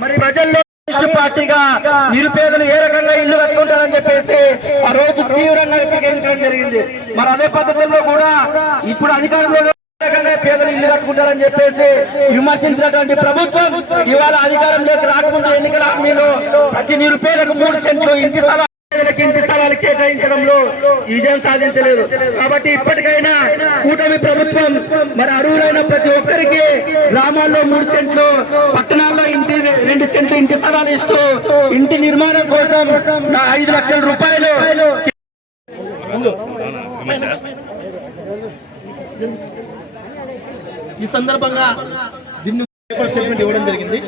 మరి ప్రజల్లో పార్టీగా నిరుపేదలు ఏ రకంగా ఇల్లు కట్టుకుంటారని చెప్పేసి ఆ రోజు తీవ్రంగా వ్యతిరేకించడం జరిగింది. మరి అదే పద్ధతిలో కూడా ఇప్పుడు అధికారంలో రకంగా పేదలు ఇల్లు కట్టుకుంటారని చెప్పేసి విమర్శించినటువంటి ప్రభుత్వం ఇవాళ అధికారంలోకి రాకముందు ఎన్నికల హామీలో ప్రతి నిరుపేదకు మూడు సెంట్లు ఇంటి స్థలాలు పేదలకు ఇంటి స్థలాలు కేటాయించడంలో విజయం సాధించలేదు. కాబట్టి ఇప్పటికైనా కూటమి ప్రభుత్వం మరి అర్హులైన ప్రతి ఒక్కరికి గ్రామాల్లో మూడు సెంట్లు పట్టణాల్లో ఇంటి రెండు సెంట్లు ఇంటి స్థలాలు ఇస్తూ ఇంటి నిర్మాణం కోసం నా ఐదు లక్షల రూపాయలు. ఈ సందర్భంగా దీన్ని స్టేట్మెంట్ ఇవ్వడం జరిగింది.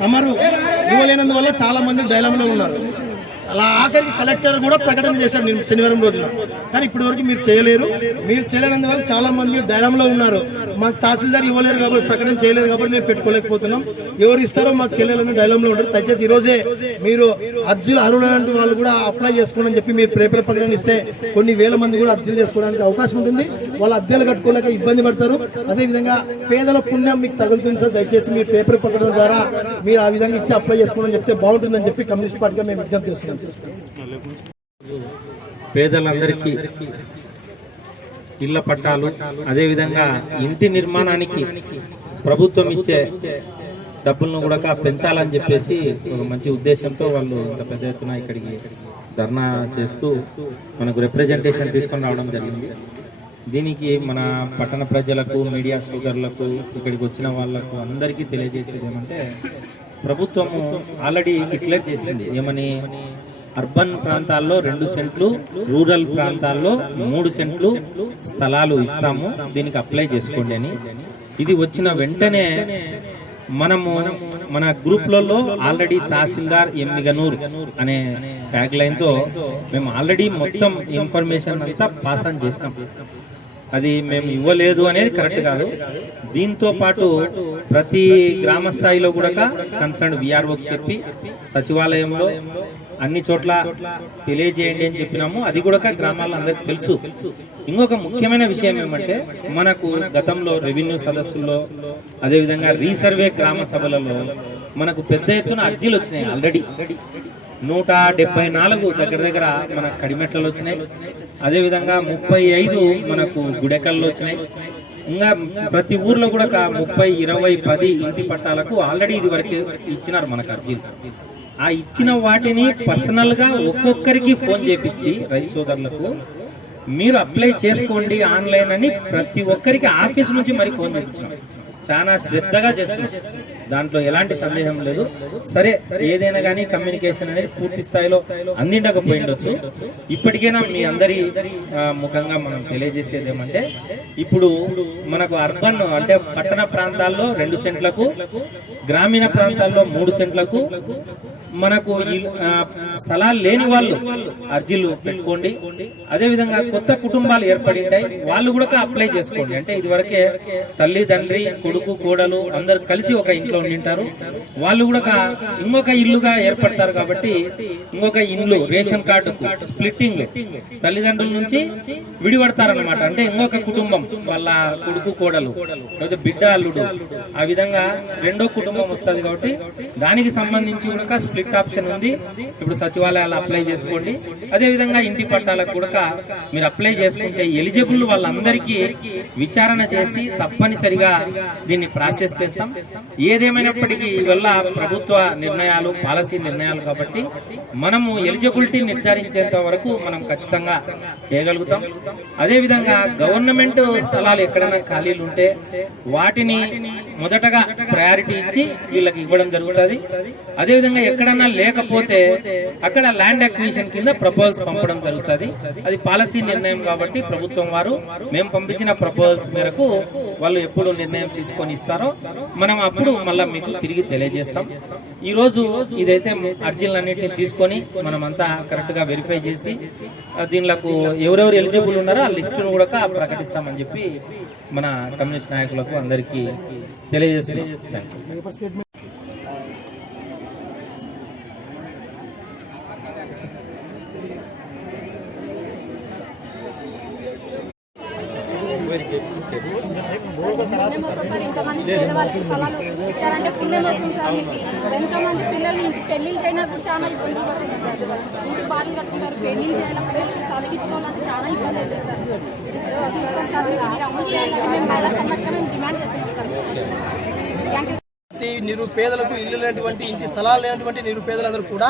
తమరు ఇవ్వలేనందువల్ల చాలా మంది డైలామ్లో ఉన్నారు. అలా ఆఖరికి కలెక్టర్ కూడా ప్రకటన చేశారు శనివారం రోజున. కానీ ఇప్పటి వరకు మీరు చేయలేరు. మీరు చేయలేనందువల్ల చాలా మంది ధైర్యంలో ఉన్నారు. మాకు తహసీల్దార్ ఇవ్వలేరు కాబట్టి ప్రకటన చేయలేదు కాబట్టి మేము పెట్టుకోలేకపోతున్నాం. ఎవరు ఇస్తారో మాకు తెలియాలని డైలంలో ఉంటారు దయచేసి ఈ రోజే మీరు అర్జీలు అర్హులైన వాళ్ళు కూడా అప్లై చేసుకోండి అని చెప్పి మీరు పేపర్ ప్రకటన ఇస్తే కొన్ని వేల మంది కూడా అర్జీలు చేసుకోవడానికి అవకాశం ఉంటుంది. వాళ్ళు అద్దెలు కట్టుకోలేక ఇబ్బంది పడతారు. అదేవిధంగా పేదల పుణ్యం మీకు తగులుతుంది సార్. దయచేసి మీ పేపర్ ప్రకటన ద్వారా మీరు ఆ విధంగా ఇచ్చి అప్లై చేసుకోండి చెప్తే బాగుంటుందని చెప్పి కమ్యూనిస్ట్ పార్టీగా మేము విజ్ఞప్తి చేస్తున్నాం. పేదలందరికీ ఇళ్ళ పట్టాలు అదేవిధంగా ఇంటి నిర్మాణానికి ప్రభుత్వం ఇచ్చే డబ్బులను కూడా పెంచాలని చెప్పేసి ఒక మంచి ఉద్దేశంతో వాళ్ళు ఇంత పెద్ద ఎత్తున ఇక్కడికి ధర్నా చేస్తూ మనకు రిప్రజెంటేషన్ తీసుకొని రావడం జరిగింది. దీనికి మన పట్టణ ప్రజలకు మీడియా సోదరులకు ఇక్కడికి వచ్చిన వాళ్ళకు అందరికీ తెలియజేసేది ఏమంటే ప్రభుత్వం ఆల్రెడీ డిక్లేర్ చేసింది. ఏమని? అర్బన్ ప్రాంతాల్లో రెండు సెంట్లు రూరల్ ప్రాంతాల్లో మూడు సెంట్లు స్థలాలు ఇస్తాము దీనికి అప్లై చేసుకోండి అని. ఇది వచ్చిన వెంటనే మనము మన గ్రూప్లలో ఆల్రెడీ తహసీల్దార్ ఎమ్మిగనూర్ అనే ట్యాగ్ లైన్తో మేము ఆల్రెడీ మొత్తం ఇన్ఫర్మేషన్ అంతా పాస్ ఆన్ చేసినాం. అది మేము ఇవ్వలేదు అనేది కరెక్ట్ కాదు. దీంతో పాటు ప్రతి గ్రామ స్థాయిలో కూడా కన్సర్న్ విఆర్ఓకి చెప్పి సచివాలయంలో అన్ని చోట్ల తెలియజేయండి అని చెప్పినాము. అది కూడా గ్రామాల్లో అందరికి తెలుసు. ఇంకొక ముఖ్యమైన విషయం ఏమంటే మనకు గతంలో రెవెన్యూ సదస్సుల్లో అదేవిధంగా రీసర్వే గ్రామ సభలలో మనకు పెద్ద ఎత్తున అర్జీలు వచ్చినాయి ఆల్రెడీ. నూట డెబ్బై నాలుగు దగ్గర దగ్గర మన కడిమెట్లలో వచ్చినాయి. అదేవిధంగా ముప్పై ఐదు మనకు గుడెకల్లో వచ్చినాయి. ఇంకా ప్రతి ఊర్లో కూడా ఒక ముప్పై ఇరవై పది ఇంటి పట్టాలకు ఆల్రెడీ ఇది వరకు ఇచ్చినారు మనకు అర్జీలు. ఆ ఇచ్చిన వాటిని పర్సనల్గా ఒక్కొక్కరికి ఫోన్ చేపించి రైతు సోదరులకు మీరు అప్లై చేసుకోండి ఆన్లైన్ అని ప్రతి ఒక్కరికి ఆఫీస్ నుంచి మరి ఫోన్ చేయించాం చాలా శ్రద్ధగా చేస్తున్నాం. దాంట్లో ఎలాంటి సందేహం లేదు. సరే ఏదైనా కానీ కమ్యూనికేషన్ అనేది పూర్తి స్థాయిలో అందిండకపోయి ఉండొచ్చు ఇప్పటికైనా మీ అందరి ముఖంగా మనం తెలియజేసేది ఏమంటే ఇప్పుడు మనకు అర్బన్ అంటే పట్టణ ప్రాంతాల్లో రెండు సెంట్లకు గ్రామీణ ప్రాంతాల్లో మూడు సెంట్లకు మనకు ఈ, స్థలాలు లేని వాళ్ళు అర్జీలు పెట్టుకోండి. అదే విధంగా కొత్త కుటుంబాలు ఏర్పడింటాయి వాళ్ళు కూడా అప్లై చేసుకోండి. అంటే ఇది వరకే తల్లి తండ్రి కొడుకు కోడలు అందరు కలిసి ఒక ఇంట్లో ఉండింటారు. వాళ్ళు కూడా ఇంకొక ఇల్లుగా ఏర్పడతారు కాబట్టి ఇంకొక ఇల్లు రేషన్ కార్డు స్ప్లిట్టింగ్ తల్లిదండ్రుల నుంచి విడిపడతారనమాట అంటే ఇంకొక కుటుంబం వాళ్ళ కొడుకు కోడలు లేకపోతే బిడ్డ అల్లుడు ఆ విధంగా రెండో కుటుంబం వస్తుంది కాబట్టి దానికి సంబంధించి కూడా క్లిక్ ఆప్షన్ ఉంది. ఇప్పుడు సచివాలయాలు అప్లై చేసుకోండి. అదే విధంగా ఇంటి పట్టాలకు కూడా మీరు అప్లై చేసుకుంటే ఎలిజిబుల్ వాళ్ళందరికీ విచారణ చేసి తప్పనిసరిగా దీన్ని ప్రాసెస్ చేస్తాం. ఏదేమైనప్పటికీ వల్ల ప్రభుత్వ నిర్ణయాలు పాలసీ నిర్ణయాలు కాబట్టి మనము ఎలిజిబిలిటీ నిర్ధారించేంత వరకు మనం ఖచ్చితంగా చేయగలుగుతాం. అదేవిధంగా గవర్నమెంట్ స్థలాలు ఎక్కడైనా ఖాళీలు ఉంటే వాటిని మొదటగా ప్రయారిటీ ఇచ్చి వీళ్ళకి ఇవ్వడం జరుగుతుంది. అదే విధంగా ఎక్కడన్నా లేకపోతే అక్కడ ల్యాండ్ అక్విజిషన్ కింద ప్రపోజల్స్ పంపడం జరుగుతుంది. అది పాలసీ నిర్ణయం కాబట్టి ప్రభుత్వం వారు మేము పంపించిన ప్రపోజల్స్ మేరకు వాళ్ళు ఎప్పుడు నిర్ణయం తీసుకొని ఇస్తారో మనం అప్పుడు మళ్ళీ మీకు తిరిగి తెలియజేస్తాం. ఈ రోజు ఇదైతే అర్జీలన్నింటినీ తీసుకొని మనం అంతా కరెక్ట్గా వెరిఫై చేసి దీనిలకు ఎవరెవరు ఎలిజిబుల్ ఉన్నారో ఆ లిస్టును కూడా ప్రకటిస్తామని చెప్పి మన కమ్యూనిస్ట్ నాయకులకు అందరికీ తెలియజేస్తున్నాం Thank you. Very good. పుణ్యం వస్తుంది సార్ ఇంతమంది పేదవాళ్ళకి స్థలాలు ఇచ్చారంటే పుణ్యం వస్తుంది ఎంతమంది పిల్లలు ఇంటి కూడా చాలా ఇబ్బంది బాధలు చేయాలంటే చదివించుకోవాలంటే చాలా ఇబ్బంది అవుతుంది నిరుపేదలకు ఇల్లు లేనటువంటి ఇంటి స్థలాలు లేనటువంటి నిరుపేదలందరూ కూడా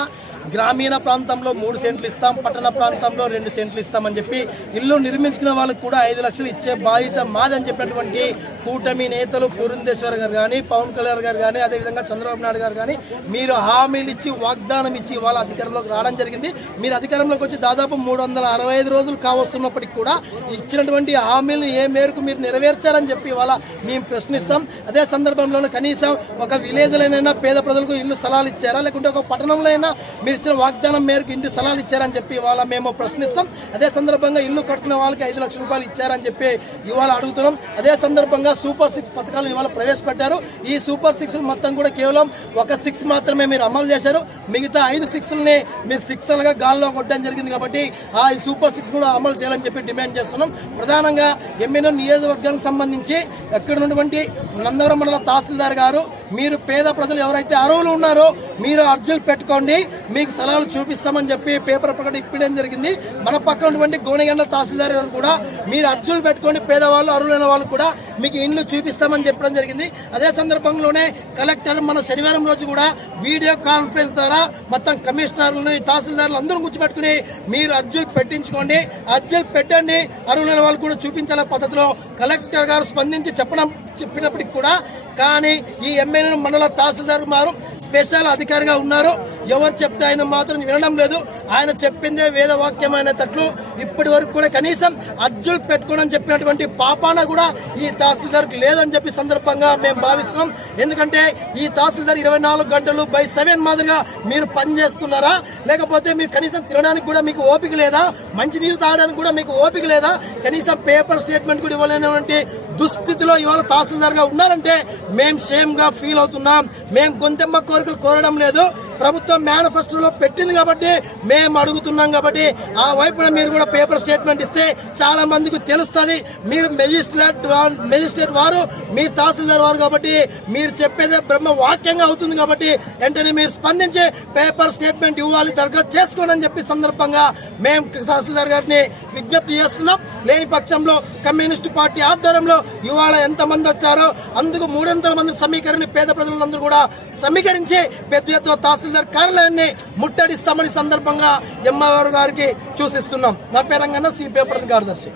గ్రామీణ ప్రాంతంలో మూడు సెంట్లు ఇస్తాం పట్టణ ప్రాంతంలో రెండు సెంట్లు ఇస్తామని చెప్పి ఇల్లు నిర్మించుకున్న వాళ్ళకు కూడా ఐదు లక్షలు ఇచ్చే బాధ్యత మాదని చెప్పినటువంటి కూటమి నేతలు పురంధేశ్వర్ గారు కానీ పవన్ కళ్యాణ్ గారు కానీ అదేవిధంగా చంద్రబాబు నాయుడు గారు కానీ మీరు హామీలు ఇచ్చి వాగ్దానం ఇచ్చి వాళ్ళ అధికారంలోకి రావడం జరిగింది. మీరు అధికారంలోకి వచ్చి దాదాపు మూడు వందల అరవై ఐదు రోజులు కావస్తున్నప్పటికీ కూడా ఇచ్చినటువంటి హామీలను ఏ మేరకు మీరు నెరవేర్చారని చెప్పి వాళ్ళ మేము ప్రశ్నిస్తాం. అదే సందర్భంలోనే కనీసం ఒక విలేజ్లోనైనా పేద ప్రజలకు ఇల్లు స్థలాలు ఇచ్చారా లేకుంటే ఒక పట్టణంలో అయినా మీరు ఇచ్చిన వాగ్దానం మేరకు ఇంటి స్థలాలు ఇచ్చారని చెప్పి ఇవాళ మేము ప్రశ్నిస్తాం. అదే సందర్భంగా ఇల్లు కట్టుకున్న వాళ్ళకి ఐదు లక్షల రూపాయలు ఇచ్చారని చెప్పి ఇవాళ అడుగుతున్నాం. అదే సందర్భంగా సూపర్ సిక్స్ పథకాలు ఇవాళ ప్రవేశపెట్టారు. ఈ సూపర్ సిక్స్ మొత్తం కూడా కేవలం ఒక సిక్స్ మాత్రమే మీరు అమలు చేశారు. మిగతా ఐదు సిక్స్ని మీరు సిక్స్లుగా గాల్లో కొట్టడం జరిగింది కాబట్టి ఆ ఈ సూపర్ సిక్స్ కూడా అమలు చేయాలని చెప్పి డిమాండ్ చేస్తున్నాం. ప్రధానంగా ఎమ్మెల్యే నియోజకవర్గానికి సంబంధించి ఎక్కడ ఉన్నటువంటి నందవరం మండల తహసీల్దార్ గారు మీరు పేద ప్రజలు ఎవరైతే అర్హులు ఉన్నారో మీరు అర్జీలు పెట్టుకోండి. మీకు సలహాలు చూపిస్తామని చెప్పి పేపర్ ప్రకటన ఇప్పడం జరిగింది. మన పక్కన ఉన్నటువంటి గోనెగండ్ల తహసీల్దార్ గారు కూడా మీరు అర్జీలు పెట్టుకోండి. పేదవాళ్ళు అర్హులైన వాళ్ళు కూడా మీకు ఇండ్లు చూపిస్తామని చెప్పడం జరిగింది. అదే సందర్భంలోనే కలెక్టర్ మన శనివారం రోజు కూడా వీడియో కాన్ఫరెన్స్ ద్వారా మొత్తం కమిషనర్లను తహసీల్దార్లు అందరూ కూర్చోబెట్టుకుని మీరు అర్జీలు పెట్టించుకోండి. అర్జీలు పెట్టండి. అర్హులైన వాళ్ళు కూడా చూపించాల పద్ధతిలో కలెక్టర్ గారు స్పందించి చెప్పడం చెప్పినప్పటికి కూడా కానీ ఈ ఎమ్మెల్యే మండల తహసీల్దార్ మారు స్పెషల్ అధికారిగా ఉన్నారు. ఎవరు చెప్తే ఆయన మాత్రం వినడం లేదు. ఆయన చెప్పిందే వేదవాక్యం అనేటట్లు ఇప్పటి వరకు కూడా కనీసం అర్జున్ పెట్టుకోనని చెప్పినటువంటి పాపాన కూడా ఈ తహసీల్దార్కి లేదని చెప్పి సందర్భంగా మేము భావిస్తున్నాం. ఎందుకంటే ఈ తహసీల్దార్ ఇరవై నాలుగు గంటలు బై సెవెన్ మాదిరిగా మీరు పనిచేస్తున్నారా లేకపోతే మీరు కనీసం తినడానికి కూడా మీకు ఓపిక లేదా? మంచి నీరు తాగడానికి కూడా మీకు ఓపిక లేదా? కనీసం పేపర్ స్టేట్మెంట్ కూడా ఇవ్వలేనటువంటి దుస్థితిలో ఇవాళ తహసీల్దార్గా ఉన్నారంటే మేము సేమ్గా ఫీల్ అవుతున్నాం. మేము గొంతెమ్మ కోరికలు కోరడం లేదు. ప్రభుత్వం మేనిఫెస్టోలో పెట్టింది కాబట్టి మేము అడుగుతున్నాం కాబట్టి ఆ వైపున మీరు కూడా పేపర్ స్టేట్మెంట్ ఇస్తే చాలా మందికి తెలుస్తుంది. మీరు మెజిస్ట్రేట్ మెజిస్ట్రేట్ వారు మీరు తహసీల్దార్ వారు కాబట్టి మీరు చెప్పేదే బ్రహ్మ వాక్యంగా అవుతుంది కాబట్టి వెంటనే మీరు స్పందించి పేపర్ స్టేట్మెంట్ ఇవ్వాలి దరఖాస్తు చేసుకోండి అని చెప్పి సందర్భంగా మేము తహసీల్దార్ గారిని విజ్ఞప్తి చేస్తున్నాం. లేని పక్షంలో కమ్యూనిస్టు పార్టీ ఆధ్వర్యంలో ఇవాళ ఎంతమంది వచ్చారో అందుకు మూడొందల మంది సమీకరణ పేద ప్రజలందరూ కూడా సమీకరించి పెద్ద ఎత్తున తహసీల్దార్ కార్యాలయాన్ని ముట్టడిస్తామని సందర్భంగా ఎంఆర్ గారికి సూచిస్తున్నాం. నా పేరంగా సి పేపర్ కార్యదర్శి.